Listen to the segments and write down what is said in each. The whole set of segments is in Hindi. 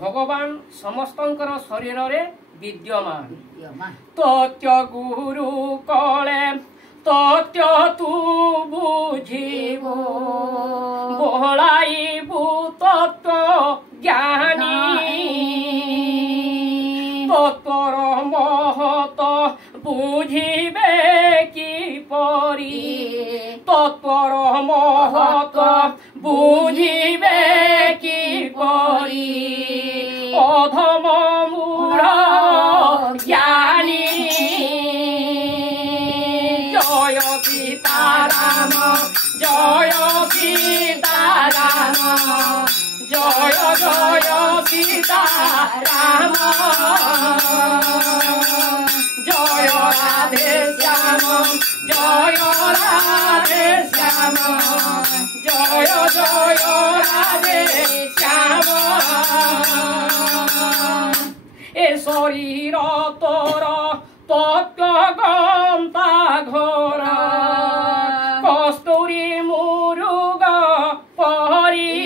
भगवान समस्तंकर शरीर रे विद्यमान तथ्य गुरु कले तथ्य तू बुझिबो बोलाइबु तत्व ज्ञानी तत्वर महत बुझिबे कि परी तत्वर महत बुझिबे कि परी अधम मूढ़ ज्ञानी जय सीताराम जय सीताराम जय जय सीताराम जय राधे श्याम जय राधे श्याम जय जय राधे श्याम ए शरीर तोर तत्व गंता घोर कस्तूरी मुरुग परी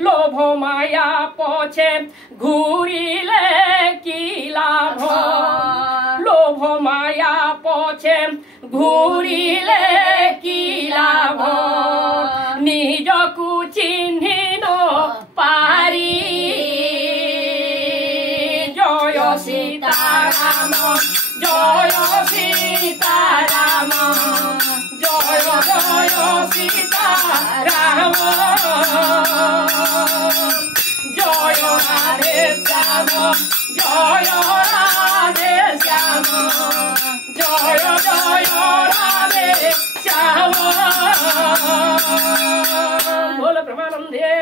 लोभ माया पछे घूरिले कि लाभ लोभ माया पछे घूरिले कि लाभ निजकु चिन्हि न पारी जय सीताराम जय सीताराम जय जय सीताराम जय राधे श्याम जय राधे श्याम जय जय राधे श्याम बोल प्रेमानंदे।